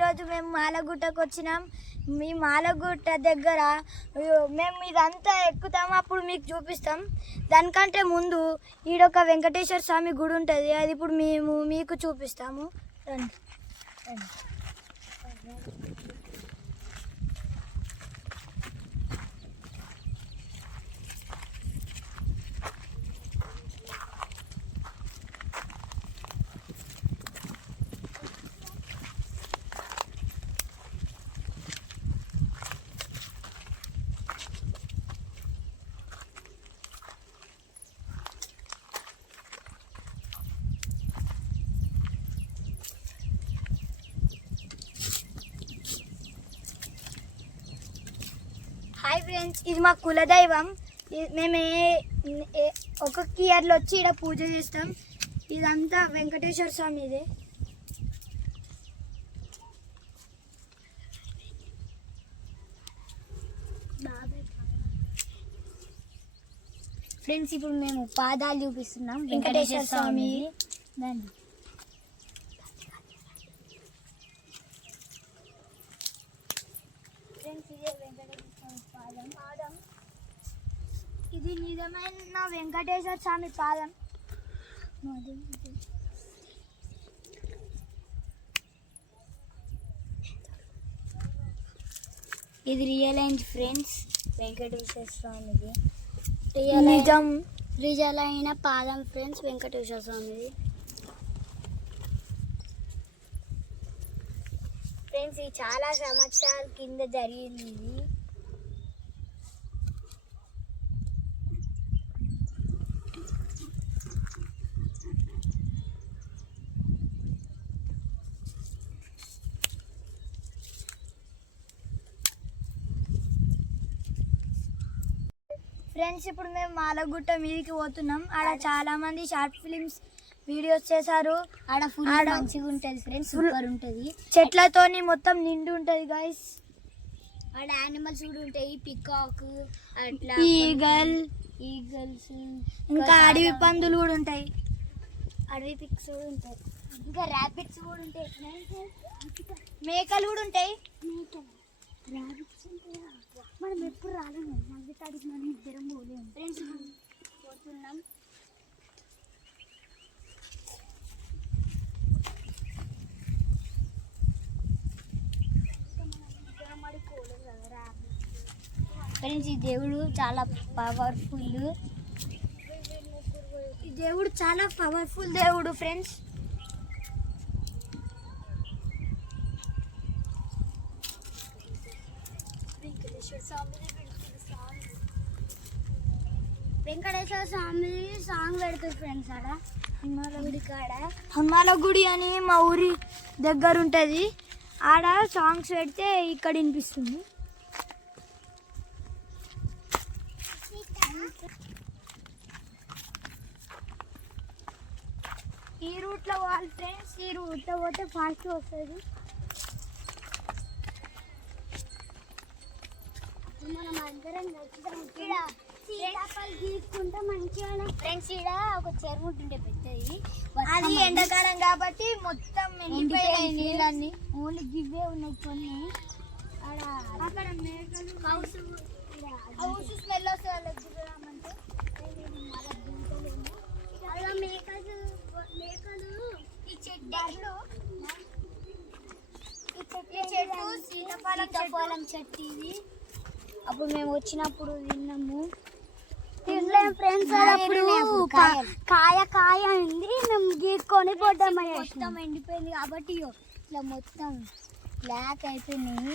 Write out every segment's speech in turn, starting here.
ఈరోజు మేము మాలగుట్టకు వచ్చినాం. మీ మాలగుట్ట దగ్గర మేము ఇదంతా ఎక్కుతాము, అప్పుడు మీకు చూపిస్తాం. దానికంటే ముందు ఈడొక వెంకటేశ్వర స్వామి గుడి ఉంటుంది, అది ఇప్పుడు మేము మీకు చూపిస్తాము. రండి. హాయ్ ఫ్రెండ్స్, ఇది మా కులదైవం. మేము ఒక్కొక్క ఇయర్లో వచ్చి ఇక్కడ పూజ చేస్తాం. ఇదంతా వెంకటేశ్వర స్వామి. ఇదే ఫ్రెండ్స్, ఇప్పుడు మేము పాదాలు చూపిస్తున్నాం వెంకటేశ్వర స్వామి. ఇది నిజమైన వెంకటేశ్వర స్వామి పాదం. ఇది రియల్ అయిన ఫ్రెండ్స్ వెంకటేశ్వర స్వామిది రియల్ అయిన పాదం ఫ్రెండ్స్ వెంకటేశ్వర స్వామిది. ఫ్రెండ్స్, ఇది చాలా సంవత్సరాల కింద జరిగింది. ఫ్రెండ్స్, ఇప్పుడు మేము మాలగుట్ట మీదకి పోతున్నాం. ఆడ చాలా మంది షార్ట్ ఫిలిమ్స్ వీడియోస్ చేశారు. ఆడ ఫుల్ మంచిగా ఉంటుంది ఫ్రెండ్స్, సూపర్ ఉంటుంది. చెట్లతోని మొత్తం నిండి ఉంటుంది గైస్. ఆడ యానిమల్స్ కూడా ఉంటాయి, పికాక్, అట్లా ఈగల్స్, ఇంకా అడవి పందులు కూడా ఉంటాయి, అడవి పిక్స్ కూడా ఉంటాయి, ఇంకా ర్యాబిట్స్ కూడా ఉంటాయి, మేకలు కూడా ఉంటాయి. ర్యాబిట్స్ ఉంటాయా? మనం ఎప్పుడు రాలేము, నవ్వుతాడికి మనం ఇద్దరం పోలేము. ఫ్రెండ్స్, పోతున్నాం. ఫ్రెండ్స్, ఈ దేవుడు చాలా పవర్ఫుల్. ఈ దేవుడు చాలా పవర్ఫుల్ దేవుడు ఫ్రెండ్స్. వెంకటేశ్వర స్వామి సాంగ్ పెడుతుంది ఫ్రెండ్స్. ఆడ హనుమాల గుడి కాడ, హనుమాల గుడి అని మా ఊరి దగ్గర ఉంటుంది. ఆడ సాంగ్స్ పెడితే ఇక్కడ వినిపిస్తుంది. ఈ రూట్లో పోవాలి ఫ్రెండ్స్, ఈ రూట్లో పోతే ఫాస్ట్ వస్తుంది. మనం అందరం తీసుకుంటే మంచిగా ఫ్రెండ్స్. ఇక్కడ ఒక చెరువు ఉంటుండే పెద్దది, అది ఎండాకాలం కాబట్టి మొత్తం ఎండిపోయాయి నీళ్ళన్నీ, ఓన్లీ గివ్వే ఉన్నాయి కొన్ని. అక్కడ మేకలు హౌస్ స్మెల్ వస్తుంది వాళ్ళకి దిగదామంటే. అలా మేకలు ఈ చెట్టు సీతాఫలం చెట్టు ఇది. అప్పుడు మేము వచ్చినప్పుడు తిన్నాము. తినలేము ఫ్రెండ్స్, అప్పుడు కాయ అయింది, మేము గీక్కొని పోతాం. మొత్తం ఎండిపోయింది కాబట్టి ఇట్లా మొత్తం బ్లాక్ అయిపోయినాయి.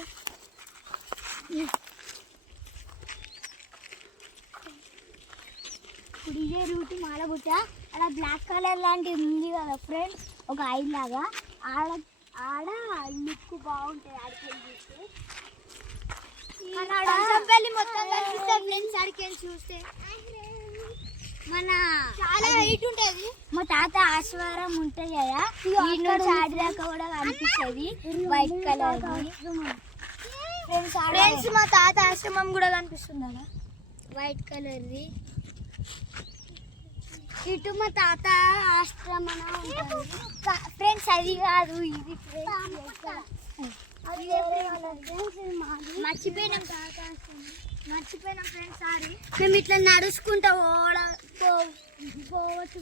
ఇప్పుడు ఇదే రూట్ మాలగుట్ట. అలా బ్లాక్ కలర్ లాంటిది ఉంది కదా ఫ్రెండ్స్, ఒక ఐ లాగా. ఆడ లుక్ బాగుంటుంది. ఆడికెళ్ళి చూస్తే మొత్తం ఫ్రెండ్స్, ఆడికెళ్ళి చూస్తే మన చాలా హైట్ ఉంటుంది. మా తాత ఆశ్వారం ఉంటుంది కదా, చాడి దాకా కూడా కనిపిస్తుంది వైట్ కలర్. ఫ్రెండ్స్, మా తాత ఆశ్రమం కూడా కనిపిస్తుంది కదా వైట్ కలర్ది. ఇటు మా తాత ఆశ్రమం ఉంటుంది ఫ్రెండ్స్, అది కాదు ఇది ఫ్రెండ్స్. మర్చిపోయినాం ఫ్రెండ్స్. సారీ, మేము ఇట్లా నడుచుకుంటా పోవచ్చు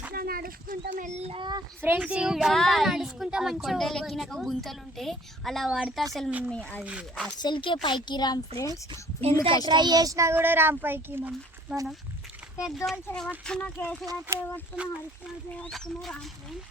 ఇట్లా నడుచుకుంటాం ఫ్రెండ్స్. నడుచుకుంటా కొండలు ఎక్కినాక గుంతలు ఉంటాయి, అలా పడితే అసలు అది అస్సలకే పైకి రామ్ ఫ్రెండ్స్. ఎంత ట్రై చేసినా కూడా రామ్ పైకి. మనం పెద్దోళ్ళు చేయవచ్చున్నా, కేసీఆర్ చేయవచ్చున్నా, హరీష్ చేయవచ్చున్నా రామ్ ఫ్రెండ్స్.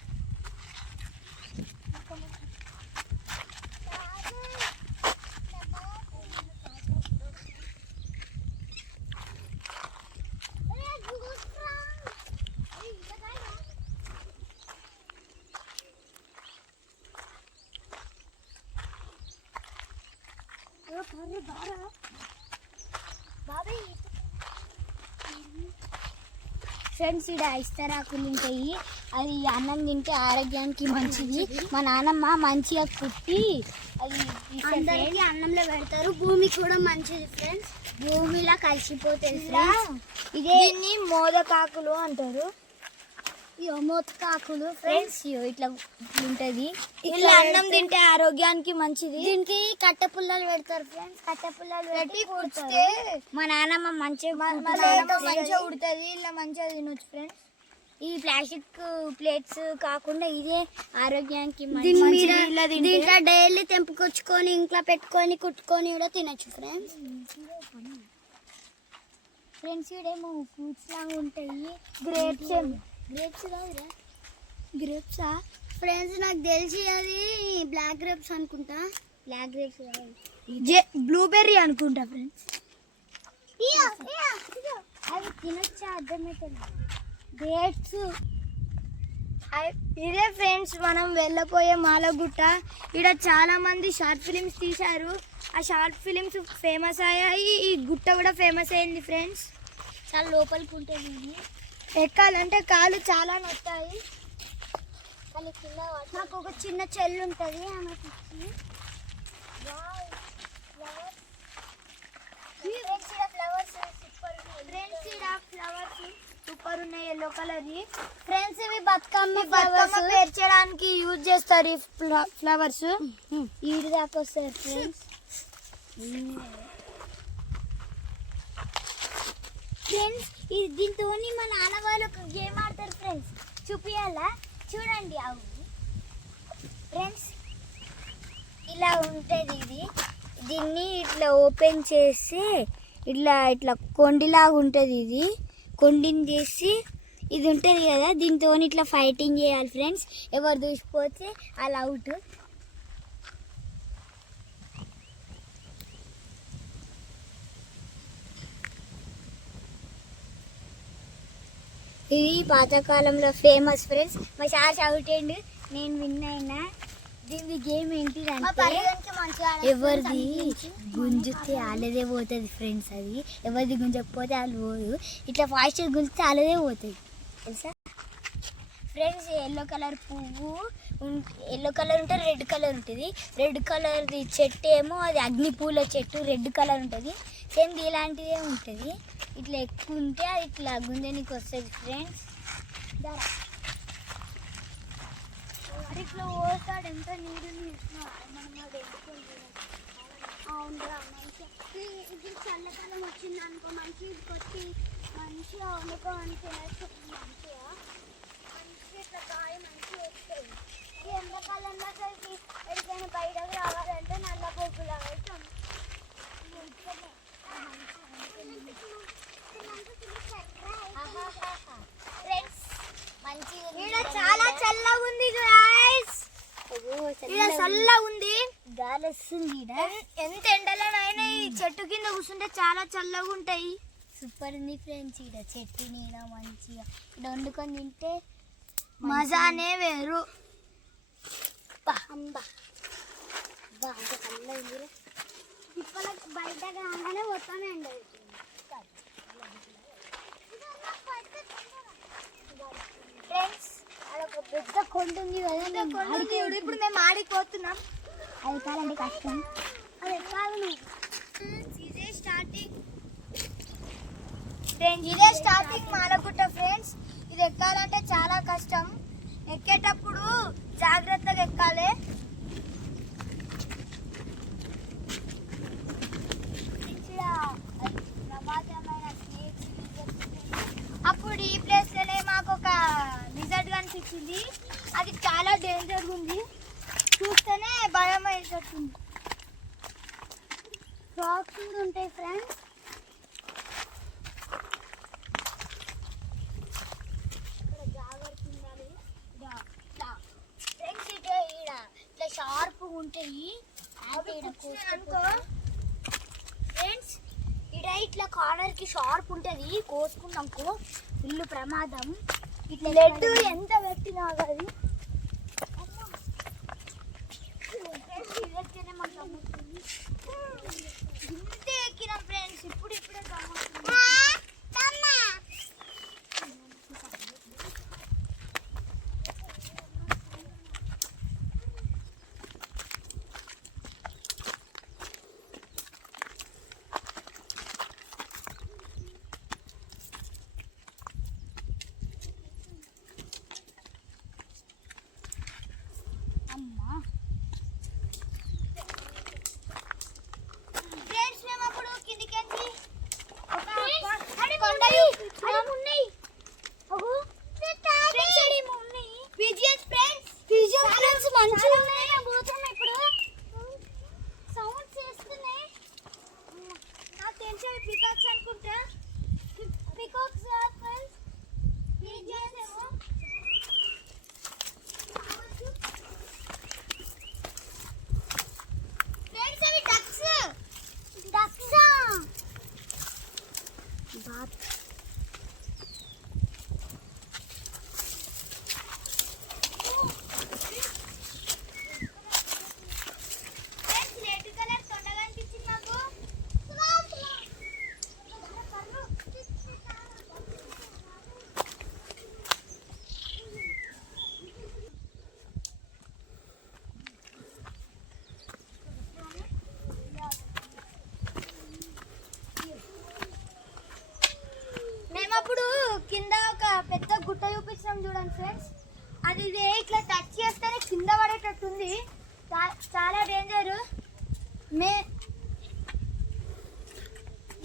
ఫ్రెండ్స్, ఇక్కడ ఇస్తరాకులు ఉంటాయి, అది అన్నం తింటే ఆరోగ్యానికి మంచిది. మా నాన్నమ్మ మంచిగా కుట్టి అది అందరికీ అన్నంలో పెడతారు. భూమి కూడా మంచిది ఫ్రెండ్స్, భూమిలా కలిసిపోతుంది ఫ్రెండ్స్. దీన్ని మోదకాకులు అంటారు. మోదకాకులు ఫ్రెండ్స్ ఇట్లా ఉంటది. ఇట్లా అన్నం తింటే ఆరోగ్యానికి మంచిది. దీనికి కట్టె పుల్లలు పెడతారు ఫ్రెండ్స్. కట్టె పుల్లలు పెట్టి కూర్చుంటే మా నాన్నమ్మ మంచిగా ఉడుతుంది. ఇలా మంచిగా తినొచ్చు ఫ్రెండ్స్. ఈ ప్లాస్టిక్ ప్లేట్స్ కాకుండా ఇదే ఆరోగ్యానికి దీంట్లో డైలీ తెంపుకొచ్చుకొని ఇంట్లో పెట్టుకొని కుట్టుకొని కూడా తినొచ్చు ఫ్రెండ్స్. ఫ్రెండ్స్ ఇక్కడేమో ఫ్రూట్స్ లాగా ఉంటాయి. గ్రేప్సా ఫ్రెండ్స్? నాకు తెలిసి అది బ్లాక్ గ్రేప్స్ అనుకుంటా. బ్లాక్ గ్రేప్స్ బ్లూబెర్రీ అనుకుంటా ఫ్రెండ్స్. అవి తినొచ్చా అర్థమవుతుంది. గ్రేప్స్ ఇదే ఫ్రెండ్స్ మనం వెళ్ళపోయే మాలగుట్ట. ఇక్కడ చాలా మంది షార్ట్ ఫిలిమ్స్ తీశారు. ఆ షార్ట్ ఫిలిమ్స్ ఫేమస్ అయ్యాయి, ఈ గుట్ట కూడా ఫేమస్ అయింది ఫ్రెండ్స్. చాలా లోపలికి ఉంటుంది. ఇది ఎక్కాలంటే కాళ్ళు చాలా నొస్తాయి. నాకు ఒక చిన్న చెల్లు ఉంటుంది, ఆమెకి సూపర్ ఉన్నాయి. ఎల్లో కలర్ ఫ్రెండ్స్, ఇవి బతుకమ్మ పేర్చడానికి యూజ్ చేస్తారు. ఈ ఫ్లవర్స్ ఈడు దాకా వస్తారు ఫ్రెండ్స్. ఫ్రెండ్స్ దీంతో మా నాన్న వాళ్ళు ఒక గేమ్ ఆడతారు ఫ్రెండ్స్. చూపియాలా? చూడండి. అవు ఫ్రెండ్స్ ఇలా ఉంటుంది ఇది. దీన్ని ఇట్లా ఓపెన్ చేసి ఇట్లా ఇట్లా కొండిలాగా ఉంటుంది. ఇది కొండిని చేసి ఇది ఉంటుంది కదా, దీంతో ఇట్లా ఫైటింగ్ చేయాలి ఫ్రెండ్స్. ఎవరు దూసిపోతే అలా అవుట్. ఇది పాతకాలంలో ఫేమస్ ఫ్రెండ్స్. మా సార్ చదువుతాడు, నేను విన్ అయినా. దీని గేమ్ ఏంటిదంటే ఎవరిది గుంజితే వాళ్ళదే పోతుంది ఫ్రెండ్స్. అది ఎవరిది గుంజకపోతే వాళ్ళు పోదు. ఇట్లా ఫాస్ట్గా గుంజితే వాళ్ళదే పోతుంది తెలుసా ఫ్రెండ్స్. ఎల్లో కలర్ పువ్వు, ఎల్లో కలర్ ఉంటుంది, రెడ్ కలర్ ఉంటుంది. రెడ్ కలర్ది చెట్టు ఏమో అది అగ్నిపూల చెట్టు, రెడ్ కలర్ ఉంటుంది. సేమ్ ఇలాంటిదే ఉంటుంది. ఇట్లా ఎక్కువ ఉంటే అది ఇట్లా గుంజనికి వస్తుంది ఫ్రెండ్స్. ఇట్లా పోతాడు, ఎంత నీరు అవునరా. మంచిగా ఇది చల్లకాలం వచ్చింది అనుకో, మంచిగా కొట్టి మంచిగా వండుకోని తినచ్చు. మంచిగా ఇట్లా కాయ మంచిగా వస్తుంది. ఈ ఎండాకాలంలో కలిసి ఎక్కడికైనా బయటకు రావాలంటే నల్ల పోపులా అవుతాం. చాలా చల్లగా ఉంది, చల్లగా ఉంది, గాలి వస్తుంది. ఎంత ఎండలోనైనా ఈ చెట్టు కింద కూర్చుంటే చాలా చల్లగా ఉంటాయి. సూపర్ ఉంది ఫ్రెండ్స్. ఇక్కడ చెట్టు నీడ మంచిగా ఇక్కడ వండుకొని తింటే మజానే వేరు. ఇప్పటికి బయట రాగానే పోతానండి. ఫ్రెండ్స్ అదొక పెద్ద కొండ ఉంది కదా, ఇప్పుడు మేము ఆడిపోతున్నాం. అది ఎక్కాలంటే కష్టం. అది ఎక్కాలి. ఇదే స్టార్టింగ్ ఫ్రెండ్స్, ఇదే స్టార్టింగ్ మాలగుట్ట ఫ్రెండ్స్. ఇది ఎక్కాలంటే చాలా కష్టం. ఎక్కేటప్పుడు జాగ్రత్తగా ఎక్కాలి. అప్పుడు ఈ ప్లేస్ లోనే మాకు ఒక లిజర్డ్ కనిపించింది. అది చాలా డేంజర్ ఉంది, చూస్తేనే భయం అయిపోతుంది. ఫ్రాక్స్ ఉంటాయి ఫ్రెండ్స్. ఇట్లా షార్ప్ ఉంటాయి అనుకో ఫ్రెండ్స్. ఇట్లా కార్నర్ కి షార్ప్ ఉంటది, కోసుకున్నాంకో ఇల్లు ప్రమాదం. ఇట్లా లెడ్ ఎంత పెట్టినా కానీ ఇంతే ఎక్కినాం ఫ్రెండ్స్. ఇప్పుడే కింద ఒక పెద్ద గుట్ట చూపించాం చూడండి ఫ్రెండ్స్. అది ఇట్లా టచ్ చేస్తేనే కింద పడేటట్టుంది, చాలా డేంజర్.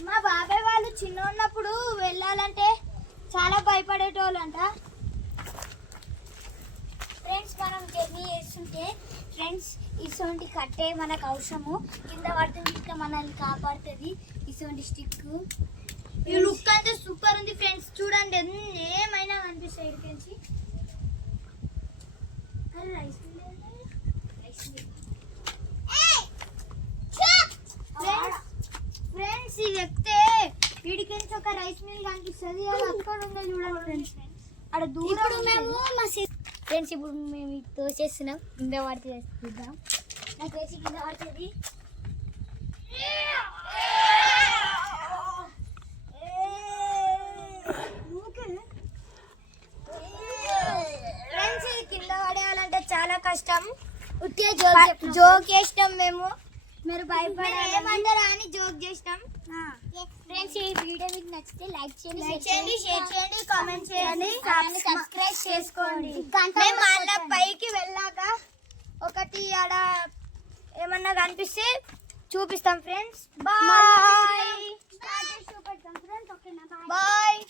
మా బాబాయ్ వాళ్ళు చిన్న ఉన్నప్పుడు వెళ్ళాలంటే చాలా భయపడేటోళ్ళంట ఫ్రెండ్స్. మనం జర్నీ చేస్తుంటే ఫ్రెండ్స్ ఇటువంటి కట్టే మనకు అవసరము, కింద పడుతుంది ఇట్లా మనల్ని కాపాడుతుంది ఇటువంటి స్టిక్. ఈ లుక్ అయితే సూపర్ ఉంది ఫ్రెండ్స్, చూడండి ఏమైనా కనిపిస్తాయి ఇక్కడికి. ఫ్రెండ్స్ ఇది ఎక్కితే వీడికి ఒక రైస్ మిల్ కనిపిస్తుంది, అది అక్కడ ఉంది చూడండి ఫ్రెండ్స్. అక్కడ దూరం మేము ఫ్రెండ్స్ ఇప్పుడు మేము తోసేస్తున్నాం, కింద పడితే చూద్దాం. నాకు వేసి కింద పడుతుంది. ఫ్రెండ్స్ ఇది కింద పడేయాలంటే చాలా కష్టం. జోక్ చేసినాం మేము, మీరు భయపడేమంటారా అని జోక్ చేసినాం ఫ్రెండ్స్. ఈ వీడియో మీకు నచ్చితే లైక్ చేయండి, షేర్ చేయండి, కామెంట్ చేయండి, సబ్స్క్రైబ్ చేసుకోండి. మేము మళ్ళీ పైకి వెళ్ళాక ఒకటి ఆడ ఏమన్నా కనిపిస్తే చూపిస్తాం ఫ్రెండ్స్. Bye bye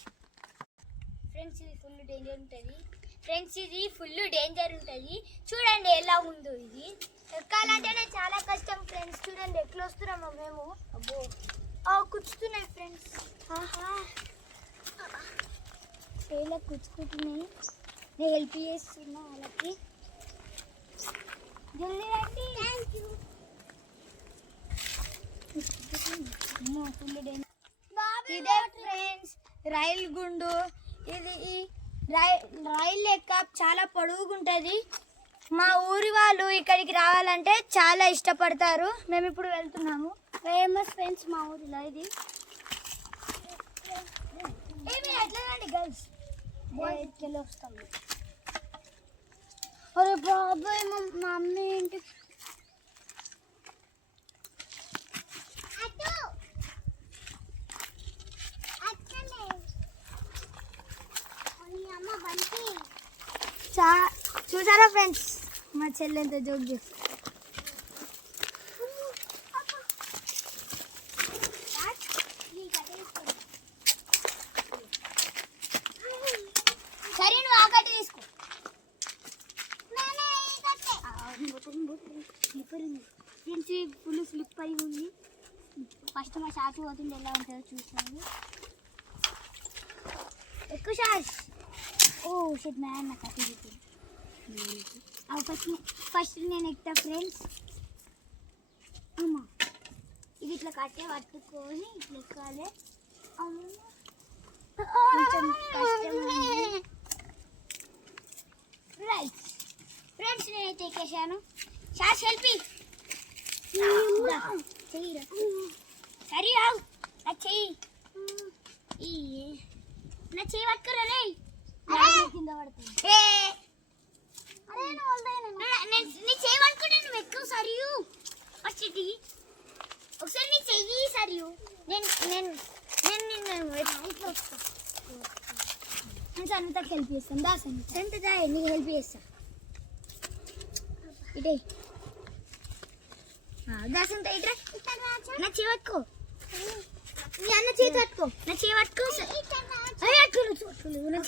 friends. ఇది ఫుల్ డేంజర్ ఉంటుంది ఫ్రెండ్స్, ఇది ఫుల్ డేంజర్ ఉంటుంది. చూడండి ఎలా ఉందో ఇది. ఎక్కాలంటేనే చాలా కష్టం ఫ్రెండ్స్. చూడండి ఎట్లా వస్తున్నామో మేము. అబ్బో కుచ్చుతున్నాయి ఫ్రెండ్స్. ఆహా చేయిలో కుచ్చుకుంటున్నాయి. నేను హెల్ప్ చేస్తున్నా వాళ్ళకి. జల్దీ రండి. Thank you. Full danger. ఇదే ఫ్రెండ్స్ రైలు గుండు. ఇది రైలు లెక్క చాలా పొడుగుంటుంది. మా ఊరి వాళ్ళు ఇక్కడికి రావాలంటే చాలా ఇష్టపడతారు. మేము ఇప్పుడు వెళ్తున్నాము. ఫేమస్ ఫ్రెండ్స్ మా ఊరిలో ఇది. ఎట్లండి గర్ల్స్ వెళ్ళి వస్తాము. అరే బాబాయ్ మా మమ్మీ ఏంటి చూసారా ఫ్రెండ్స్ మా చెల్లెంత జోక్ చేస్తా. సరే నువ్వు ఆకటి తీసుకో. ఫుల్ స్లిప్ అయి ఉంది. ఫస్ట్ మా షార్ట్ పోతుంటే ఎలా ఉంటుందో చూస్తాను. ఎక్కువ షార్ట్. ఓ షిట్ మ్యాన్, నాకు అటు ఫస్ట్ నేను ఎక్కుతా ఫ్రెండ్స్. అమ్మా ఇది ఇట్లా కట్టే పట్టుకొని ఇట్లా ఎక్కాలి. కొంచెం కష్టం. రైట్ ఫ్రెండ్స్, నేనైతే ఎక్కేసాను. షార్ట్ సెల్ఫీ చెయ్యి. సరే ఆవు నా చెయ్యి. నా చెయ్యి పట్టుకురా. కింద పడుతుంది. నీ చెయ్యి పట్టుకుంటే నువ్వు ఎక్కువ సరియు. ఫస్ట్ ఒకసారి నీ చెయ్యి సరియు. నేను సంతకి హెల్ప్ చేస్తాను. దా సంత నీకు హెల్ప్ చేస్తా. ఇటే దాసంత ఇట్రా. నా చెయ్యి పట్టుకో. నీ అన్న చేయి పట్టుకో. నా చెయ్యి పట్టుకో. నా చెయ్యి పట్టుకో. నువ్వు నా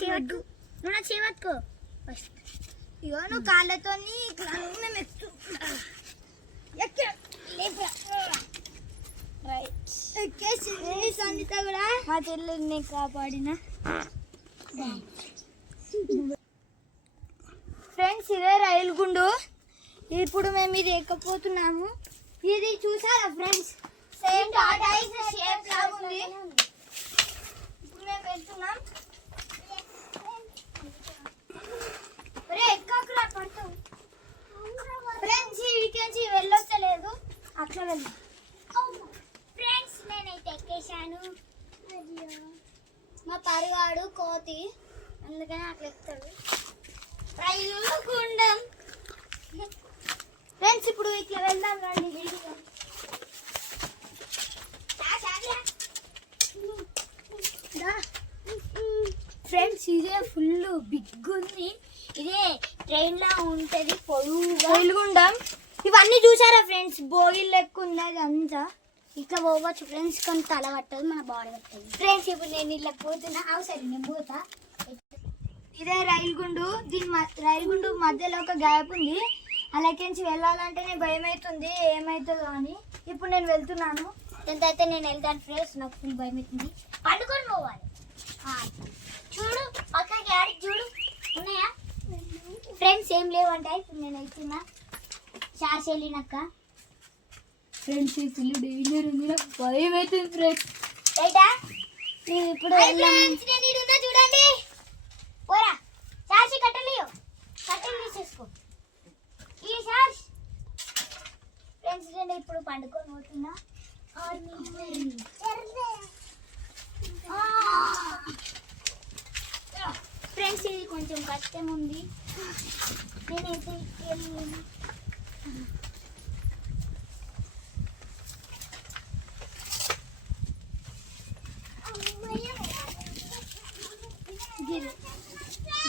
చెయ్యి పట్టుకో ఫస్ట్. ఇగో నువ్వు కాళ్ళతో మేము ఎక్కేసి సంగీత కూడా మా చెల్లెల్ని కాపాడిన. ఫ్రెండ్స్, ఇదే రైలు గుండు. ఇప్పుడు మేము ఇది ఎక్కపోతున్నాము. ఇది చూసారా ఫ్రెండ్స్, సేమ్ టాటా షేప్ లాగా ఉంది. ఇప్పుడు మేము వెళ్తున్నాం. ఎక్కకురా పడతావు ఫ్రెండ్స్. వీకెండ్స్ వెళ్ళొస్తలేదు, అట్లా వెళ్దాం. ఫ్రెండ్స్, నేనైతే ఎక్కేసాను. మా పరివాడు కోతి, అందుకని అట్లా ఎక్కుతాడు. రైలు గుండం. ఫ్రెండ్స్, ఇప్పుడు ఇట్లా వెళ్దాం రండి. ఫ్రెండ్స్, ఇదే ఫుల్ బిగ్ ఉంది. ఇదే ట్రైన్ లా ఉంటది, పొడుగుగా వెలుగుండం. ఇవన్నీ చూసారా ఫ్రెండ్స్, బోగిల్ లెక్క ఉంది. అది అంతా ఇట్లా పోవచ్చు ఫ్రెండ్స్, కానీ తల పట్టదు, మన బాడీ పట్టదు. ఫ్రెండ్స్, ఇప్పుడు నేను ఇట్లా పోతున్నా. సరే నేను పోతా. ఇదే రైలు గుండు. రైలు గుండు మధ్యలో ఒక గ్యాప్ ఉంది. అలాకేంచి వెళ్ళాలంటేనే భయం అవుతుంది, ఏమవుతుందో అని. ఇప్పుడు నేను వెళ్తున్నాను. ఎంతైతే నేను వెళ్తాను ఫ్రెండ్స్, నాకు ఫుల్ భయం అవుతుంది. పండుకొని పోవాలి. చూడు పక్కకి ఆడికి చూడు, ఉన్నాయా ఫ్రెండ్స్? ఏం లేవంటే ఇప్పుడు నేను వెళ్తున్నా. షార్ట్స్ వెళ్ళినాక ఫ్రెండ్స్, ఈ ఫుల్ డేంజర్ ఉంది, నాకు భయం అవుతుంది ఫ్రెండ్స్. రైటా నేను ఇప్పుడు చూడండి. పోరా షార్ట్స్, కట్టెలు తీసేసుకో. ఈ షార్ట్స్ ఫ్రెండ్స్, నేను ఇప్పుడు పండుకొని పోతున్నా. ఫ్రెండ్స్, ఇది కొంచెం కష్టం ఉంది. నేనైతే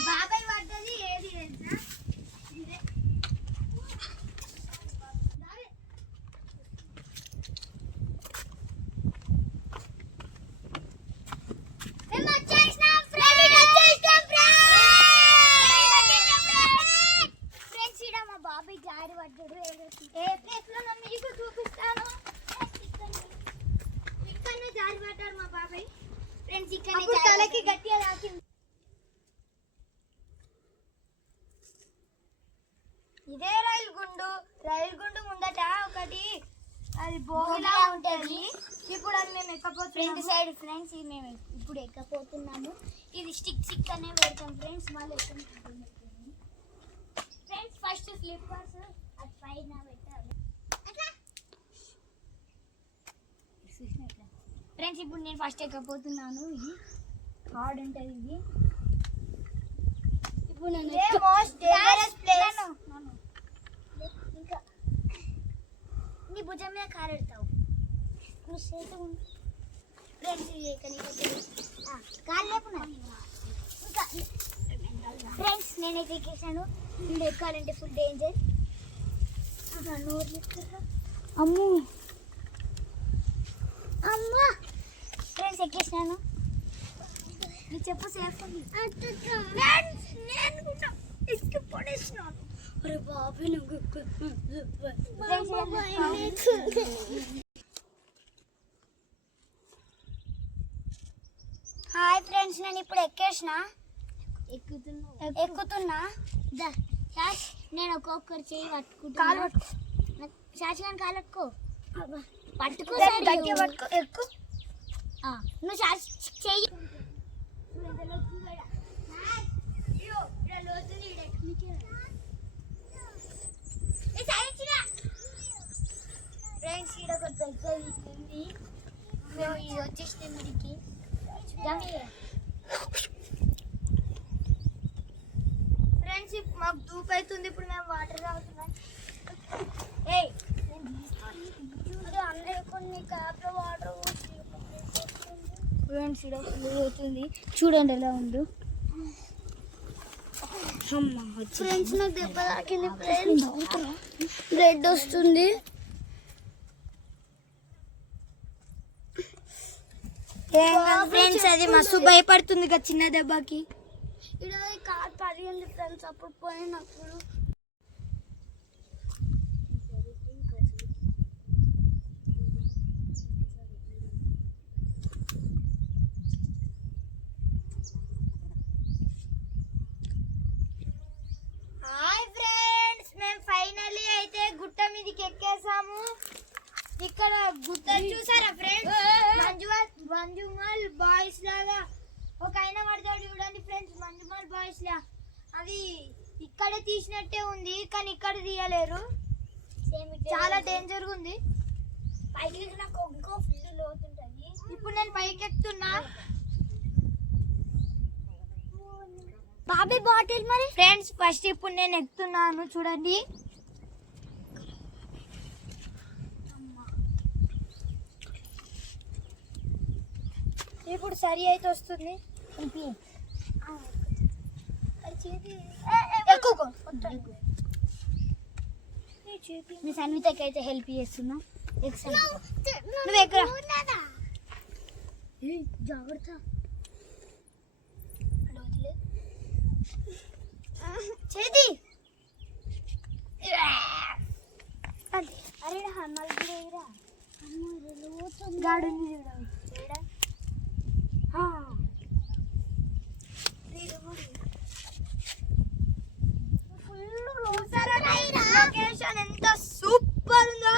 బాబాయ్ పడ్డది. ఏది తెలుసా? తలకి గట్టిగా తాకింది. ఇదే రైలు గుండు ముందట ఒకటి అది బోగిలా ఉంటది. ఇప్పుడు అది మేము ఎక్కపోతున్నాము. ఫ్రంట్ సైడ్ ఫ్రెండ్స్, ఇది మేము ఇప్పుడు ఎక్కపోతున్నాము. ఇది స్టిక్ అనే పెడతాం ఫ్రెండ్స్. మళ్ళీ ఫ్రెండ్స్, ఫస్ట్ స్లిప్పర్స్ అది పైన పెట్టాలి ఫ్రెండ్స్. ఇప్పుడు నేను ఫస్ట్ ఎక్కకపోతున్నాను. ఇది హార్డ్ ఉంటుంది. ఇది ఇప్పుడు నేను ఇంకా నీ భుజం మీద కారెడతావు ఫ్రెండ్స్. కాలు లేకున్నా ఇంకా ఫ్రెండ్స్, నేనైతే ఎక్కేసాను. ఇప్పుడు ఎక్కాలంటే ఫుల్ డేంజర్. అమ్ము అమ్మా ఫ్రెండ్స్ ఎక్కేసినాను నీ చెప్పు సేఫ్ ఉంది నేను కూడా ఎక్కి పడేసినాను అరే బాబు హాయ్ ఫ్రెండ్స్ నేను ఇప్పుడు ఎక్కుతున్నా నేను ఒక్కొక్కరు చేయి పట్టుకుంటా కాలు పట్టుకో శాశ్వతం కాలు పట్టుకో ఎక్కు నువ్వు చెయ్యి ఫ్రెండ్స్ ఇక్కడ ఒక పెద్ద ఉంది మేము ఇది వచ్చేసిన ముడికి ఫ్రెండ్స్ మాకు దూపు అవుతుంది ఇప్పుడు మేము వాటర్ తాగుతున్నాం అందరూ కొన్ని క్యాప్లో వాటర్ ఫ్రెండ్స్ ఇక్కడ ఫుల్ అవుతుంది చూడండి ఎలా ఉందో ఫ్రెండ్స్ నాకు దెబ్బ తాకింది బ్లడ్ వస్తుంది ఫ్రెండ్స్ అది మస్తు భయపడుతుంది కదా చిన్న దెబ్బకి ఇక్కడ కార్ పరిగింది ఫ్రెండ్స్ అప్పుడు పోయినప్పుడు హాయ్ ఫ్రెండ్స్ మేము ఫైనల్లీ అయితే గుట్ట మీదకి ఎక్కేసాము ఇక్కడ గుట్ట చూసారా ఫ్రెండ్స్ మంజుమల్ బాయ్స్ లాగా ఒక ఆయన పడతాడు చూడండి ఫ్రెండ్స్ మంజుమల్ బాయ్స్ లా అది ఇక్కడే తీసినట్టే ఉంది కానీ ఇక్కడ తీయలేరు చాలా డేంజర్ గా ఉంది పైకి నాకు ఇంకో ఫుల్ లోతుంటది ఇప్పుడు నేను పైకి ఎక్కుతున్నా బాబీ బాటిల్ మరి ఫ్రెండ్స్ ఫస్ట్ ఇప్పుడు నేను ఎక్కుతున్నాను చూడండి ఇప్పుడు సరి అయితే వస్తుంది మీ సన్వితకి అయితే హెల్ప్ చేస్తున్నా నువ్వు ఎక్కడ జాగ్రత్త చేతి అరే హనుమాన్ గాడు లొకేషన్ ఎంత సూపర్ ఉందో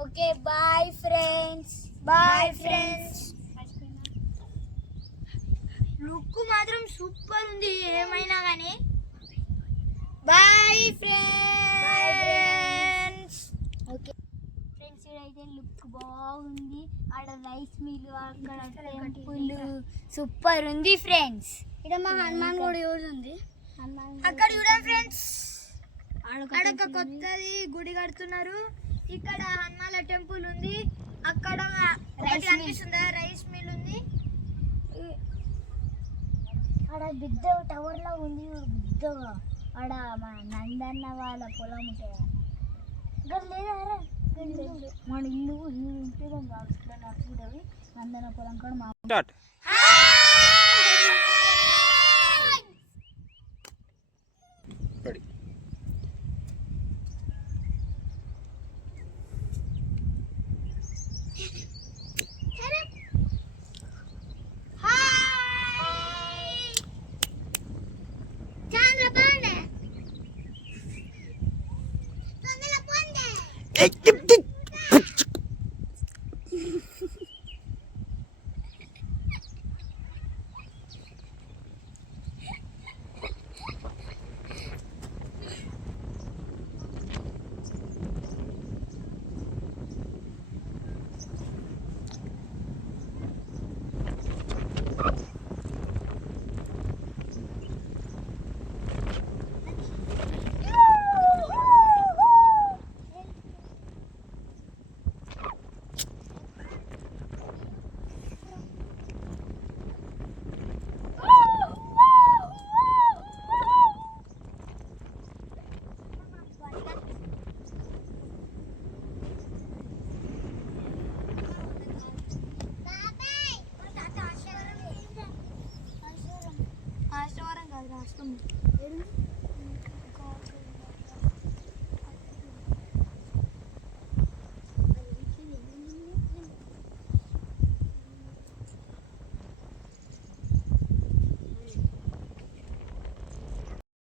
ఓకే బాయ్ ఫ్రెండ్స్ లుక్ మాత్రం సూపర్ ఉంది ఏమైనా కానీ బాయ్ ఫ్రెండ్స్ ఓకే ఫ్రెండ్స్ ఇదైతే లుక్ బాగుంది ఆడ రైస్ మిల్ అక్కడ టెంపుల్ సూపర్ ఉంది ఫ్రెండ్స్ ఇక్కడ మా హనుమాన్ గుడి ఉంది అక్కడ చూడండి ఫ్రెండ్స్ అక్కడ కొత్తది గుడి కడుతున్నారు ఇక్కడ హనుమాల టెంపుల్ ఉంది అక్కడ కనిపిస్తుందా రైస్ మిల్ ఉంది ఆడ పెద్ద టవర్ లా ఉంది పెద్దగా ఆడ మన నందన్న వాళ్ళ పొలం ఉంటుంది ఇక్కడ లేదా మన ఇల్లు ఉంటుంది నడుచుకుంటుంది నందన్న పొలం కూడా మా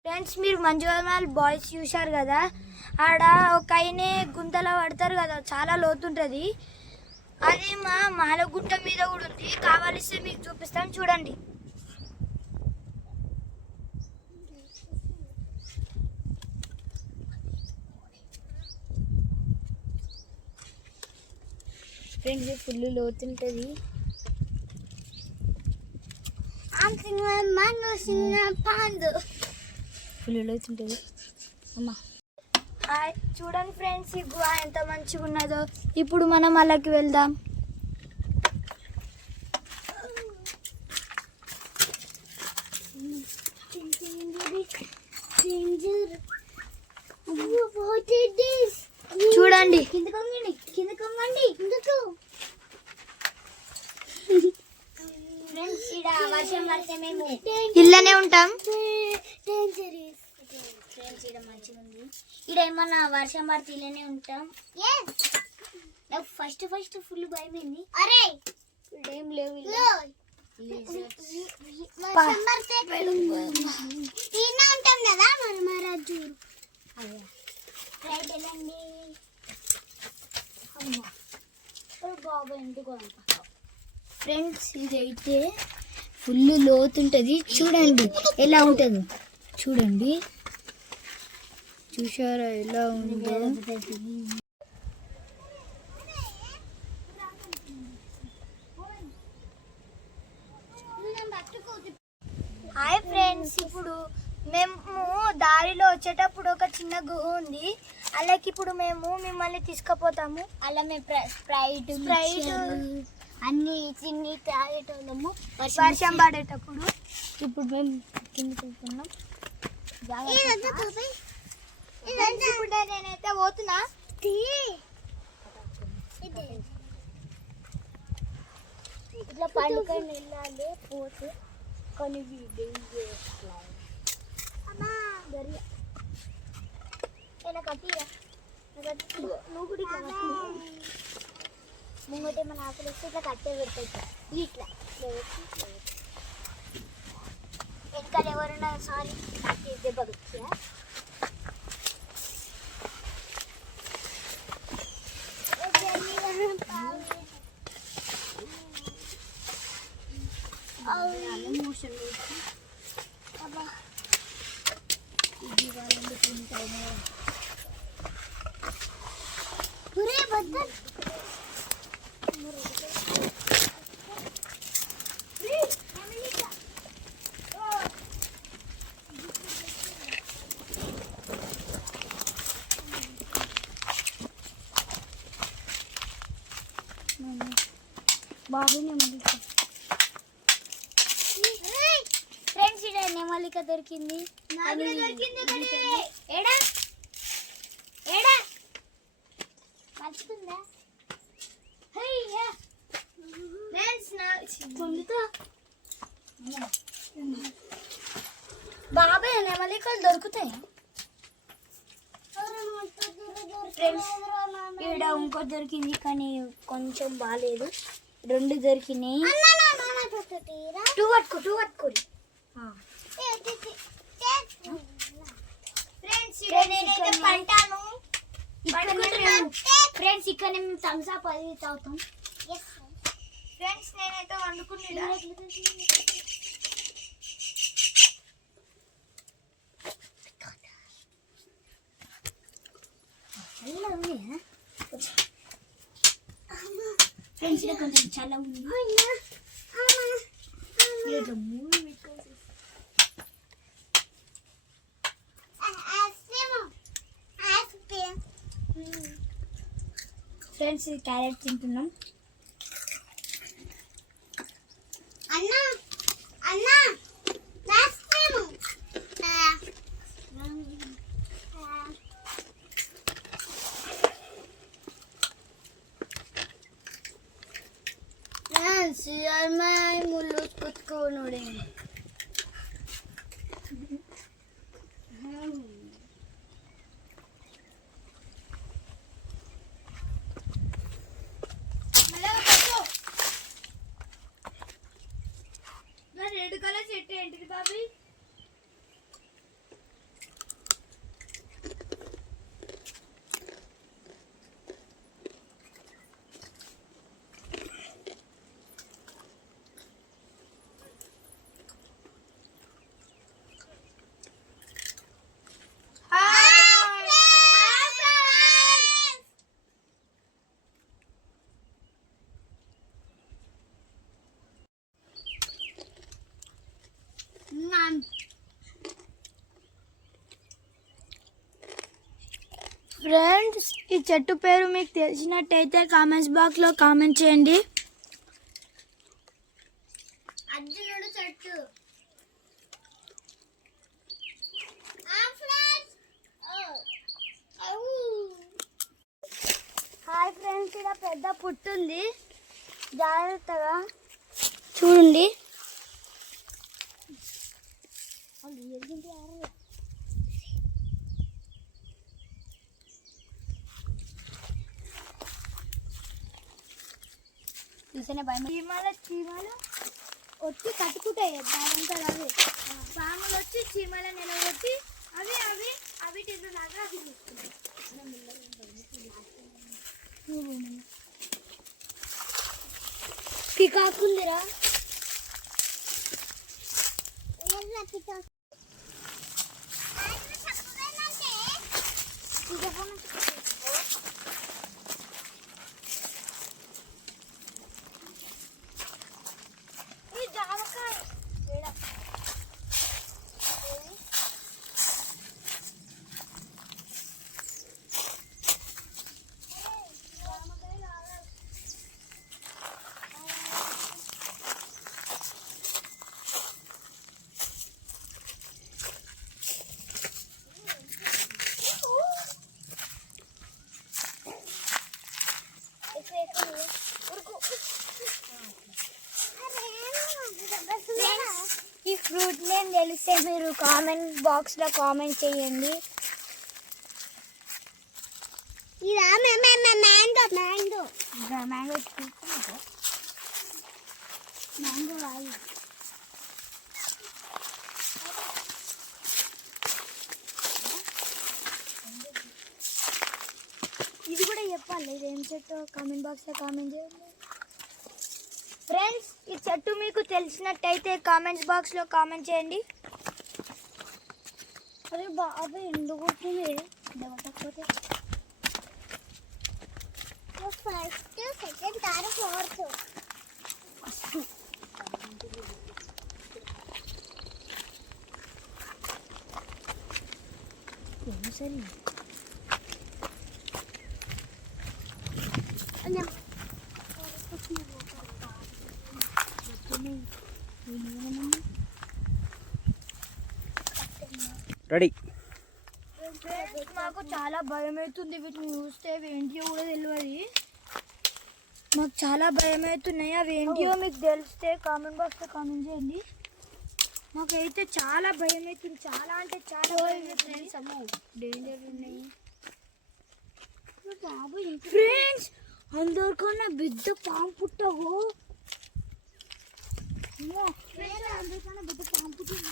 ఫ్రెండ్స్ మీరు మంజువల్ బాయ్స్ చూశారు కదా, ఆడ ఒక ఆయనే గుంతలో పడతారు కదా, చాలా లోతుంటుంది. అది మా మాలగుట్ట మీద కూడా ఉంది, కావాలిస్తే మీకు చూపిస్తాను చూడండి. ఫ్రెండ్స్ ఫుల్ లోతుంటుంది. ఫుల్ లోతుంటుంది అమ్మా. చూడండి ఫ్రెండ్స్ ఈ గుహ ఎంత మంచిగా ఉన్నదో. ఇప్పుడు మనం అలాకి వెళ్దాం. చూడండి ఇళ్ళనే ఉంటాం. ఇక్కడ ఏమన్నా వర్షం పడితే ఇళ్ళనే ఉంటాం. నాకు ఫస్ట్ ఫుల్ భయం అయింది. అరే ఏం లేవు ఉంటాం కదా మరమరాజు. రైట్ వెళ్ళండి. బాబా ఇంటికి ఫ్రెండ్స్ ఇదైతే ఫుల్ లోతుంటుంది. చూడండి ఎలా ఉంటుందో, చూడండి చూసారా ఎలా ఉందో. హాయ్ ఫ్రెండ్స్, ఇప్పుడు మేము దారిలో వచ్చేటప్పుడు ఒక చిన్న గుహ ఉంది. అలాగే ఇప్పుడు మేము మిమ్మల్ని తీసుకుపోతాము. అలా మేము స్ప్రైట్ అన్ని చిన్ని తాగేటోళ్ళము వర్షం పడేటప్పుడు. ఇప్పుడు మేము కిందకి వెళ్తున్నాం. ఇప్పుడు నేనైతే పోతున్నా. ఇట్లా పండుకొని వెళ్ళాలి పోతే కొన్ని కట్టిరా నువ్వు కూడా ముంగటే మన ఆకులు వస్తే ఇట్లా కట్టే పెడతాయి. ఇట్లా వెనకాల ఎవరైనా సారీ దెబ్బ వచ్చా. ఫ్రెండ్స్ ఇక్కడ నెమలిక దొరికింది. ఏడా ఏడా మర్చిపోయిందా? బాబాయ్ నెమలికలు దొరుకుతాయి ఫ్రెండ్స్. ఇక్కడ ఇంకోటి దొరికింది కానీ కొంచెం బాగాలేదు. 2 దొరికినాయి. 2 పట్టుకోండి ఫ్రెండ్స్. ఇక్కడ మేము థమ్స్ అప్ అది తాగుతాం ఫ్రెండ్స్. నేనైతే వండుకున్నా. ఫ్రెండ్స్ కొంచెం చాలా ఉంది. ఫ్రెండ్స్ ఇది క్యారెట్ తింటున్నాం. అన్నా అన్నా ముళ్ళు కుట్టుకోనుడే. ఏంటిది బాబీ? ఫ్రెండ్స్, ఈ చెట్టు పేరు మీకు తెలిసినట్టయితే కామెంట్స్ బాక్స్లో కామెంట్ చేయండి. అర్జునుడు చెట్టు. హాయ్ ఫ్రెండ్స్, ఇలా పెద్ద పుట్టు ఉంది, జాగ్రత్తగా చూడండి. చూసేనే భయం. చీమలు వచ్చి కట్టుకుంటాయి దానంతా అవి. పాములు వచ్చి చీమల నిలబెట్టి అవి అవి అవి తిన్నలాగా అవి చూసుకుంటాయి. పికాకుందిరా. ఈ ఫ్రూట్ నేమ్ తెలిస్తే మీరు కామెంట్ బాక్స్లో కామెంట్ చేయండి. ఇదా మ్యాంగో మ్యాంగో మ్యాంగో మ్యాంగో రాయి. ఇది కూడా చెప్పాలి, ఇది ఏం చెట్టు కామెంట్ బాక్స్లో కామెంట్ చేయండి. ఫ్రెండ్స్, ఈ చెట్టు మీకు తెలిసినట్టయితే కామెంట్స్ బాక్స్లో కామెంట్ చేయండి. అరే బాబా ఎండుకుంటుంది పట్టకపోతే. ఫస్ట్ సెకండ్ థర్డ్ ఫోర్త్ సరే. రెడీ. మాకు చాలా భయం అవుతుంది వీటిని చూస్తే, ఏంటియో కూడా తెలియదు. మాకు చాలా భయం అవుతున్నాయి, అవి ఏంటియో మీకు తెలిస్తే కామెంట్ బాక్స్లో కామెంట్ చేయండి. మాకైతే చాలా భయం అవుతుంది, చాలా అంటే చాలా ఫ్రెండ్స్. డేంజర్ ఉన్నాయి ఫ్రెండ్స్. అందరికన్నా పెద్ద పాము పుట్టవు. అందరికన్నా పెద్ద పాము పుట్టింది.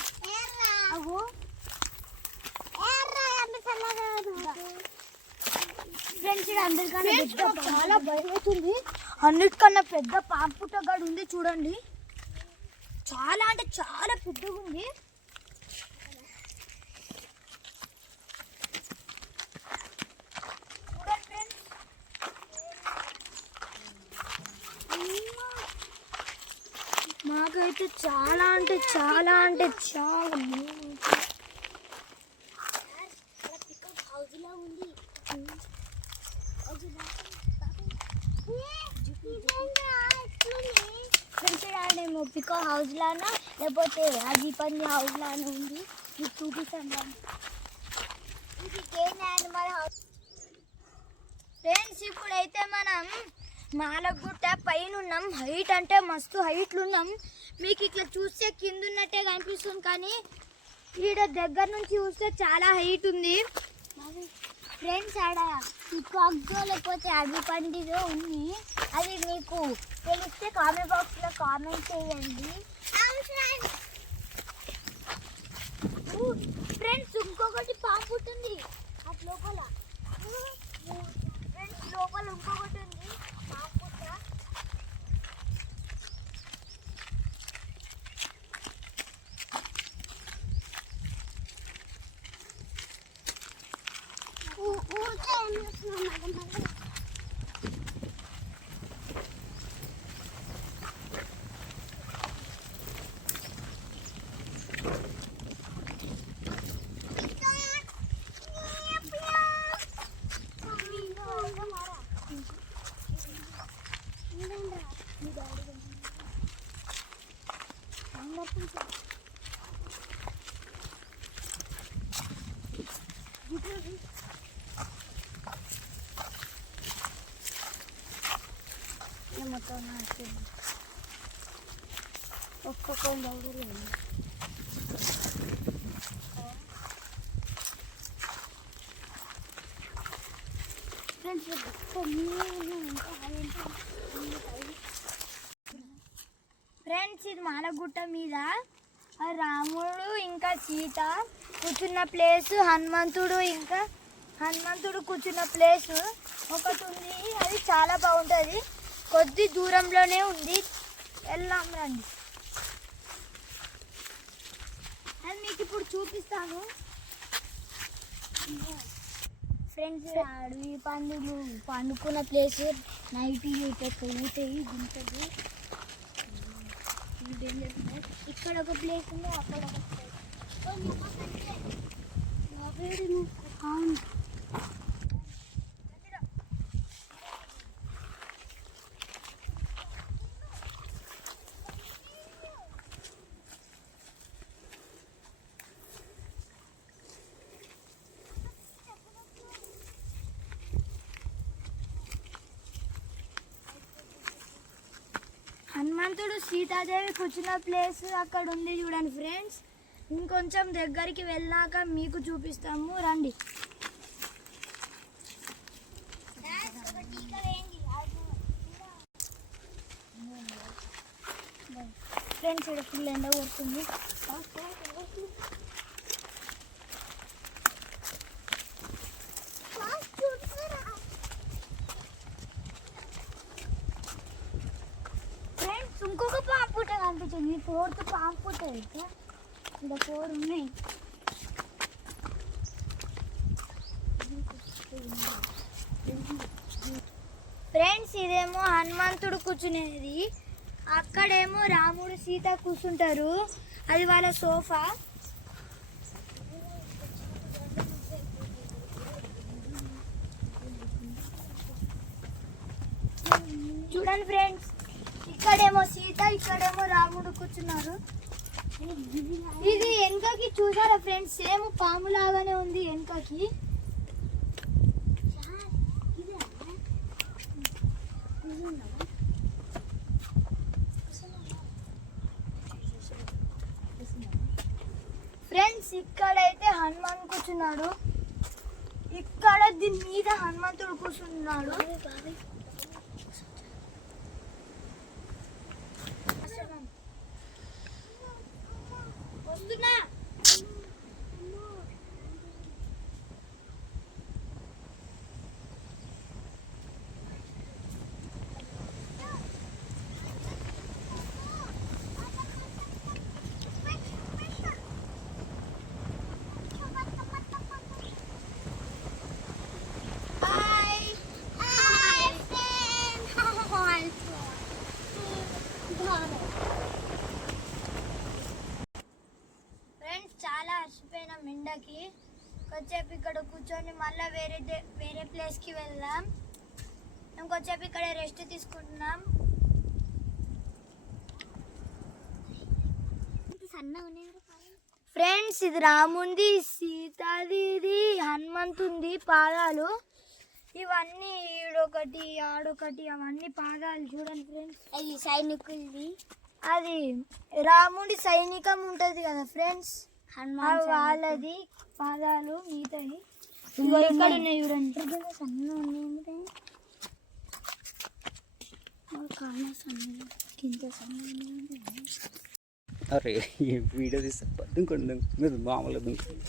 ఫ్రెండ్స్, అందరికన్నా పెద్ద, చాలా భయం అవుతుంది. అన్నిటికన్నా పెద్ద పాము పుట్టగాడు ఉంది చూడండి. చాలా అంటే చాలా పెద్దగా ఉంది. మాకైతే చాలా అంటే చాలా అంటే చాలా మేము పికో హౌస్ లానా లేకపోతే రాజీపంది హౌస్ లానా ఉంది, మీకు చూపిస్తాను. ఇది కేన్ యానిమల్ హౌస్. ఫ్రెండ్స్, ఇప్పుడైతే మనం మాలగుట్ట పైన ఉన్నాం. హైట్ అంటే మస్తు హైట్లు ఉన్నాం. మీకు ఇట్లా చూస్తే కింద ఉన్నట్టే కనిపిస్తుంది, కానీ ఈడ దగ్గర నుంచి చూస్తే చాలా హైట్ ఉంది. ఫ్రెండ్స్, ఆడ పికాక్దో లేకపోతే అవి పండిదో ఉంది, అది మీకు తెలిస్తే కామెంట్ బాక్స్లో కామెంట్ చేయండి. ఫ్రెండ్స్ ఇంకొకటి పాము ఉంటుంది అటు లోపల. ఫ్రెండ్స్ లోపల ఇంకొకటి ఉంది పాము పుట్ట. మొత్తం ఒక్కొక్క ఫ్రెండ్స్ ఇది మాలగుట్ట మీద రాముడు ఇంకా సీత కూర్చున్న ప్లేస్, హనుమంతుడు కూర్చున్న ప్లేస్ ఒకటి ఉంది. అది చాలా బాగుంటుంది. కొద్ది దూరంలోనే ఉంది, వెళ్దాం రండి. అది మీకు ఇప్పుడు చూపిస్తాను. ఫ్రెండ్స్ అడవి పందులు పండుకున్న ప్లేస్. నైట్ ఊతాయి దింటది. ఇక్కడ ఒక ప్లేస్ ఉంది, అక్కడ ఒక ప్లేస్. అవును హనుమంతుడు సీతాదేవి కూర్చున్న ప్లేస్ అక్కడ ఉంది చూడండి ఫ్రెండ్స్. ఇంకొంచెం దగ్గరికి వెళ్ళాక మీకు చూపిస్తాము రండి. ఫ్రెండ్స్ ఇక్కడ ఫుల్ ఎండ కొడుతుంది. ఇంకొక పాము పుట్ట కనిపించింది. 4th పాము పుట్ట. ఇంకా 4 ఉన్నాయి. ఫ్రెండ్స్ ఇదేమో హనుమంతుడు కూర్చునేది, అక్కడేమో రాముడు సీత కూర్చుంటారు. అది వాళ్ళ సోఫా. చూడండి ఫ్రెండ్స్, ఇక్కడేమో సీత, ఇక్కడేమో రాముడు కూర్చున్నారు. ఇది వెనకకి చూసారా ఫ్రెండ్స్, సేమ్ పాము లాగానే ఉంది వెనకకి. ఫ్రెండ్స్ ఇక్కడైతే హనుమాన్ కూర్చున్నాడు, ఇక్కడ దీని మీద హనుమంతుడు కూర్చున్నాడు. వస్తున్నా. చాలా అలసిపోయినాం ఎండకి. కొద్దిసేపు ఇక్కడ కూర్చొని మళ్ళీ వేరే ప్లేస్కి వెళ్దాం. మేము కొద్దిసేపు ఇక్కడ రెస్ట్ తీసుకుంటున్నాం. ఫ్రెండ్స్ ఇది రాముంది, సీతాది, ఇది హనుమంతుంది పాదాలు. ఇవన్నీ ఈడొకటి ఆడొకటి అవన్నీ పాదాలు చూడండి ఫ్రెండ్స్. అది సైనికులది, అది రాముడి సైనికం ఉంటుంది కదా ఫ్రెండ్స్, వాళ్ళది పాదాలు మిగతాయి ఇక్కడ ఉన్నాయి చూడండి. కింద అరే వీడియో తీస్తే దుంకండి మీరు మామూలుగా దుంకండి.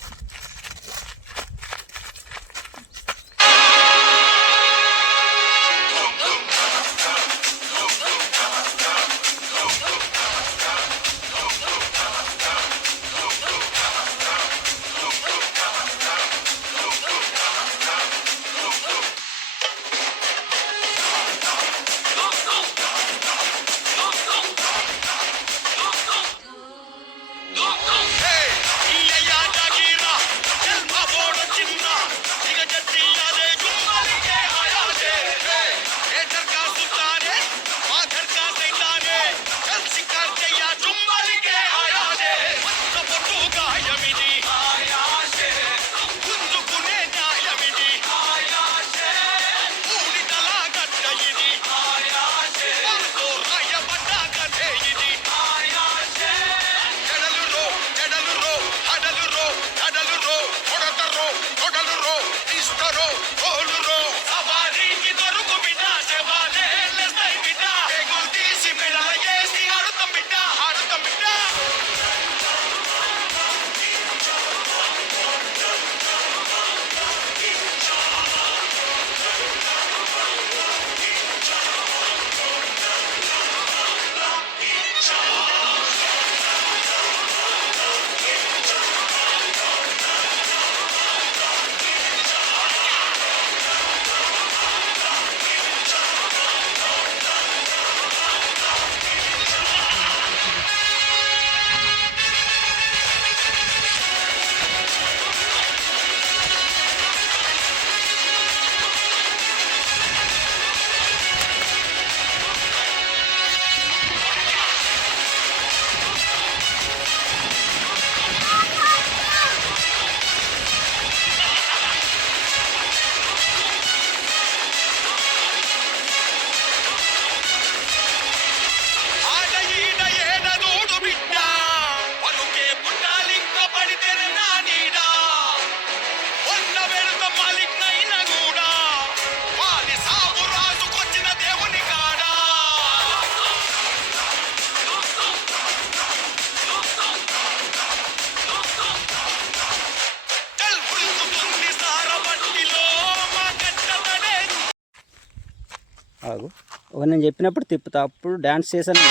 ఆగు ఒక నేను చెప్పినప్పుడు తిప్పుతా అప్పుడు డ్యాన్స్ చేశాను.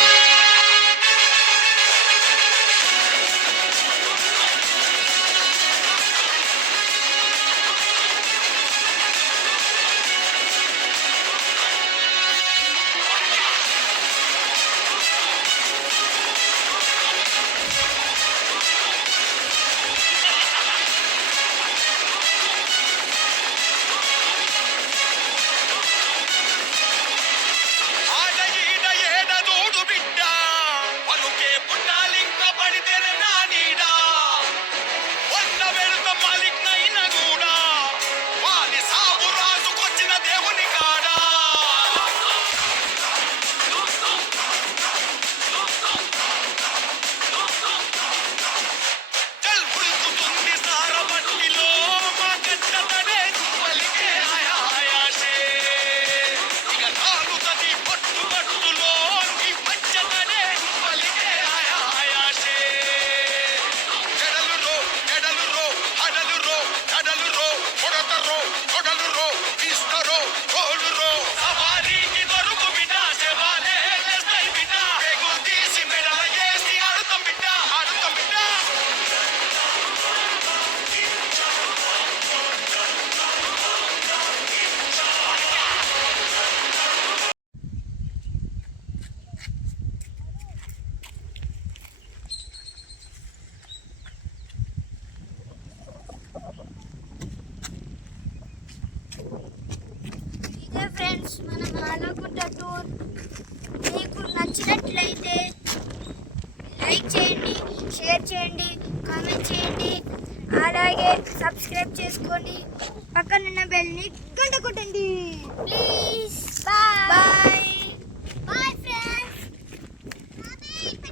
ఫ్రెండ్స్ మన మాలగుట్ట టూర్ మీకు నచ్చినట్లయితే లైక్ చేయండి, షేర్ చేయండి, కామెంట్ చేయండి, అలాగే సబ్స్క్రైబ్ చేసుకోండి, పక్కనున్న బెల్ని గంట కొట్టండి ప్లీజ్. బాయ్.